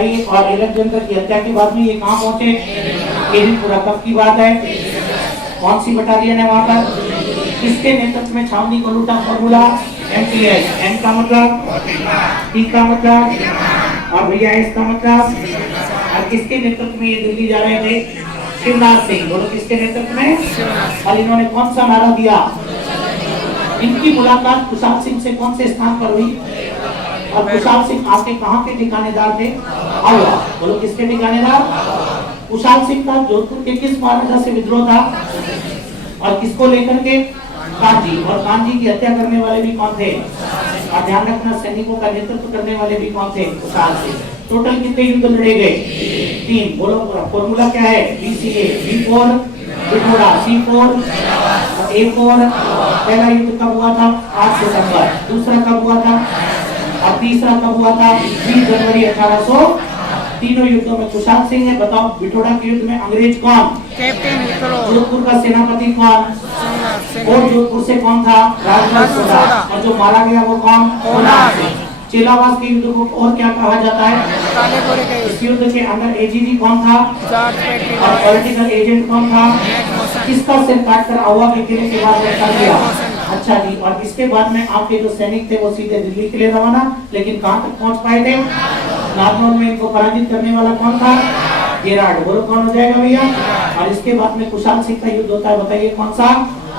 बताइए। और एलेक्जेंडर की हत्या के बाद में ये कहाँ पहुंचे? एडिपुरा। कब की बात है? कौन सी बटालियन है वहां पर? किसके नेतृत्व में छावनी को लूटा? Formula MTS। एम का मतलब, टी का मतलब, और भैया इसका मतलब। और किसके नेतृत्व में ये दिल्ली जा रहे थे? शिवनाथ सिंह। बोलो किसके नेतृत्व में? और इन्होंने कौन सा नारा दिया? इनकी मुलाकात कुशाल सिंह से कौन से स्थान पर हुई? और कुशाल सिंह आपके कहाँ के ठिकानेदार थे? आवा। बोलो किसके ठिकानेदार? कुशाल सिंह का जोधपुर के किस महाराजा से विद्रोह था? और किसको लेकर के? कांजी। और कांजी की हत्या करने वाले भी कौन थे? और ध्यान रखना, सैनिकों का नेतृत्व करने वाले भी कौन थे? कुशाल सिंह। टोटल कितने युद्ध लड़े गए? 3। बोलो फॉर्मूला क्या है? BCA। B4 बिठोड़ा, C4 और A4। पहला युद्ध कब हुआ था? 8 सितंबर। दूसरा कब हुआ था? और तीसरा कब हुआ था? 20 जनवरी 1800। तीनों युद्धों में कुशाल सिंह है। बताओ बिठोड़ा के युद्ध में अंग्रेज कौन? कैप्टन जोधपुर का सेनापति कौन? और जोधपुर से कौन था? राजनाथ। और जो मारा गया वो कौन? चेलावास के युद्ध को और क्या कहा जाता है? इस युद्ध के अंदर AGG कौन था? और पॉलिटिकल एजेंट कौन था? किसका सिर काटकर आवा के किले के बाद कर दिया? अच्छा जी। और इसके बाद में आपके जो सैनिक थे वो सीधे दिल्ली के लिए रवाना, लेकिन कहाँ तक पहुँच पाए थे? नागौर में इनको पराजित करने वाला कौन था? गेराड। बोलो कौन हो जाएगा भैया? और इसके बाद में कुशाल सिंह का युद्ध होता है। बताइए कौन सा?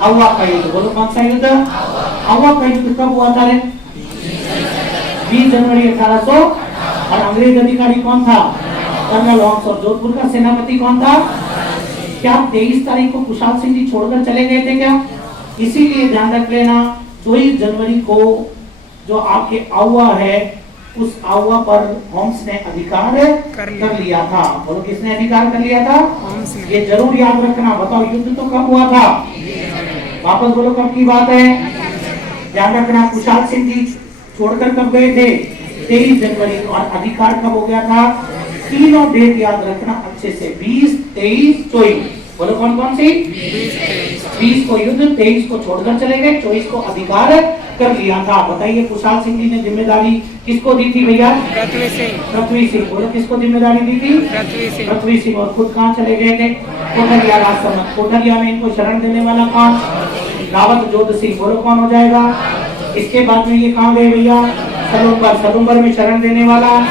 आवा का युद्ध। बोलो कौन सा युद्ध? आवा का युद्ध कब हुआ था? 20 जनवरी 1800। और अंग्रेज अधिकारी कौन था? Colonel Hobbs. और जोधपुर का सेनापति कौन था? क्या 23 तारीख को कुशाल सिंह जी छोड़कर चले गए थे क्या? इसीलिए ध्यान रख लेना, 24 जनवरी को जो आपके आवा है, उस आवा पर होम्स ने अधिकार कर लिया था। बोलो किसने अधिकार कर लिया था? ये जरूर याद रखना। बताओ युद्ध तो कब हुआ था? वापस बोलो कब की बात है? ध्यान रखना, कुशाल सिंह जी छोड़कर कब गए थे? 23 जनवरी। और अधिकार कब हो गया था? तीनों डेट याद रखना अच्छे से, 20, 23, 24। बोलो कौन कौन सी? 20 को युद्ध, 23 को छोड़कर चले गए, 24 को अधिकार कर लिया था। बताइए कुशाल सिंह जी ने जिम्मेदारी किसको दी थी भैया? पृथ्वी सिंह। बोलो किसको जिम्मेदारी दी थी? पृथ्वी सिंह। और खुद कहाँ चले गए थे? कोठरिया राजसमंद। कोठरिया में इनको शरण देने वाला कौन? रावत जोध सिंह। बोलो कौन हो जाएगा? इसके बाद में ये कहाँ गए भैया? सलूम्बर। सलूम्बर में शरण देने वाला।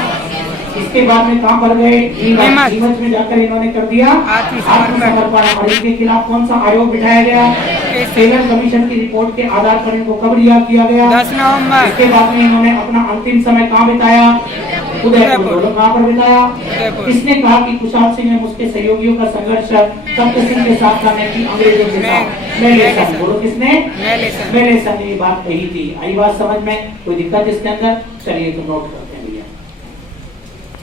इसके बाद में कहाँ पर गए? नीमच में जाकर इन्होंने कर दिया आत्मसमर्पण। और इनके खिलाफ कौन सा आयोग बिठाया गया? टेलर कमीशन की रिपोर्ट के आधार पर इनको कब रिहा किया गया? 10 नवंबर। इसके बाद में इन्होंने अपना अंतिम समय कहाँ बिताया? उदयपुर। बोलो कहाँ पर बिताया? किसने कहा कि कुशाल सिंह एवं उसके सहयोगियों का संघर्ष तख्त सिंह के साथ था, नहीं अंग्रेजों के साथ? मेलेसन। बोलो किसने? मेलेसन ने ये बात कही थी। आई बात समझ में? कोई दिक्कत इसके अंदर? चलिए तो नोट कर